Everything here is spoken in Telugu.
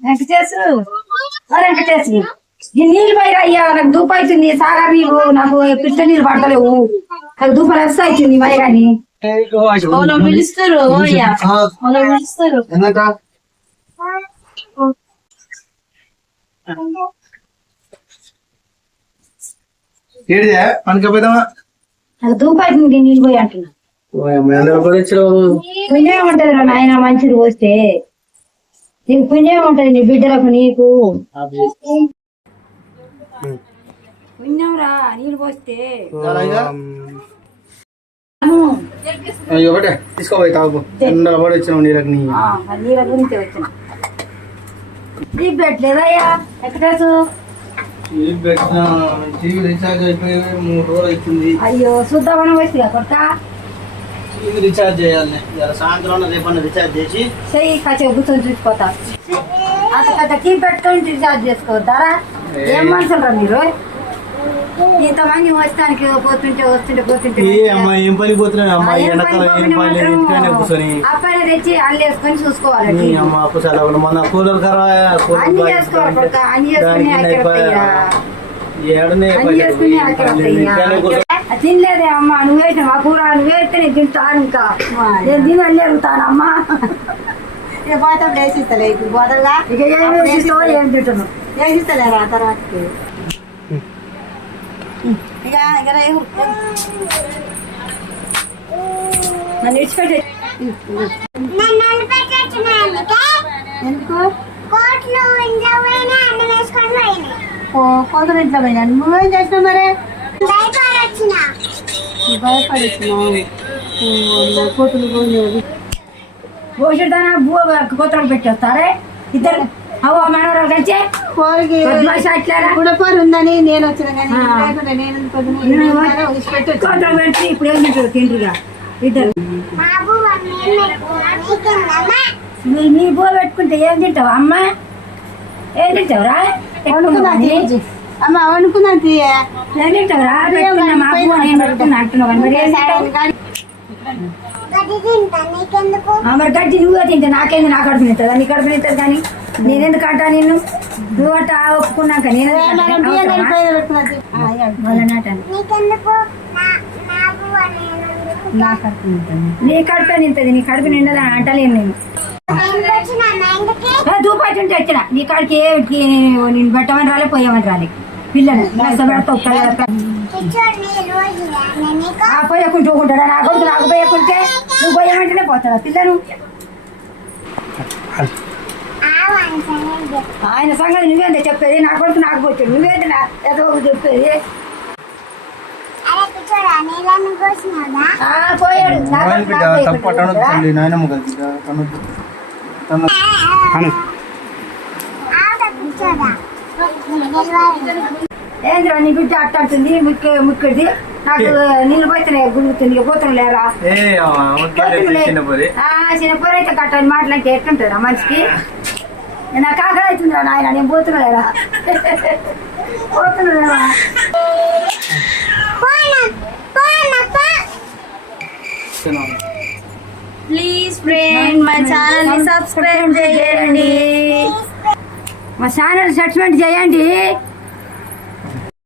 వెంకటేశు వెంకటేశు ఈ నీళ్ళు పైన అయ్యా నాకు దూపు అవుతుంది సారా నీళ్ళు నాకు పిట్ట నీళ్ళు పడతలేవు నాకు దూపు రస్త అవుతుంది మరి కానీ పిలుస్తారు పనికపోయిదామా నాకు దూపు అవుతుంది నీళ్ళు పోయి అంటున్నా పుణ్యం ఉంటది రా నాయన మంచిది పోస్తే నీకు పుణ్యం ఉంటది నీ బిడ్డలకు నీకు పుణ్యం రా నీళ్ళు పోస్తే ఒకటే తీసుకోపోయి తాగు పడి వచ్చినావు నీళ్ళకి నీళ్ళ గురించి వచ్చిన నీకు పెట్టలేదయ్యా వెంకటేశు టీవీ రీఛార్జ్ అయిపోయి 3 రోజులు అవుతుంది. అయ్యో చూద్దామని వస్తుంది కొత్త టీవీ రీఛార్జ్ చేయాలి సాయంత్రం రేపన్నా రీఛార్జ్ చేసి చెయ్యి కాసేపు కూర్చొని చూసిపోతా అంత టీ పెట్టుకొని రీఛార్జ్ చేసుకోవద్దారా ఏం మనుషులు రా మీరు ఇంతమంది వస్తానికి పోతుంటే ఏం పని పోతున్నాయి అబ్బాయి తెచ్చి అల్లు వేసుకొని చూసుకోవాలి మన కూలర్ అన్ని చేసుకోవాలి అన్ని తినలేదే అమ్మా నువ్వు వేసిన మా కూర నువ్వు వేస్తే నేను తింటాను ఇంకా నేను తిని అల్లి అడుగుతానమ్మా పోతాం వేసిస్తలే ఇప్పుడు పోతాగా ఇక ఏం తింటున్నావు వేసిస్తలేరా తర్వాతకి ఇక నన్ను ఇచ్చిపెట్టే ఎందుకు కోతులు ఇంట్లో పోయినా నువ్వేం చేసినావు మరి భయపడొచ్చినా కోతులు పోషిద్దానా కోతలకు పెట్టేస్తారే ఇద్దరు అవో మనవరాలు కంటే గుడపారు ఉందని నేను వచ్చిన కానీ కోతలు పెట్టి ఇప్పుడు ఏం తింటారు తింటుగా ఇద్దరు నీ బో పెట్టుకుంటే ఏం తింటావు అమ్మ ఏం తింటావురా అమ్మ అనుకున్నాను ఏం తింటావురా మా అబ్బు నేను పెట్టుకున్నా అంటున్నావు మరి గడ్డి నువ్వే తింటా నాకేంది నా కడుపు తింటుందా నీ కడుపు తింటుంది కానీ నేనెందుకు అంటా నిన్ను నువ్వు అట్ట ఒప్పుకున్నాక నేను నా కడుపు తింటుంది నీ కడుపు తింటుంది నీ కడుపు నిండదా అంటలేను నేను దూపాయితుంటే వచ్చిన నీ కాడికి నేను పెట్టమని రాలే పోయామని రాలే పిల్లలు పోయకుంటూ ఉంటాడా నా కొడుకు నాకు పోయకుంటే నువ్వు పోయామంటేనే పోతాడా పిల్లలు ఆయన సంగతి నువ్వేంటే చెప్పేది నా కొడుకు నాకు పోతాడు నువ్వేంటే ఎదో చెప్పేది పోయాడు ఏంద్రా నీ బిడ్డ అట్టుంది ముక్కడిది నాకు నీళ్ళు పోతున్నాయి గుడుగుతుంది పోతాం లేరా చిన్నపోరు అయితే కట్టని మాటలంటే ఎట్లుంటారా మనిషికి నాకు ఆకలి అవుతుందిరా నాయన నేను పోతున్నా లేరా పోతున్నా లేరా ప్లీజ్ ఫ్రెండ్ మా ఛానల్ ని సబ్స్క్రైబ్ చేయండి మా ఛానల్ సబ్స్క్రైబ్ చేయండి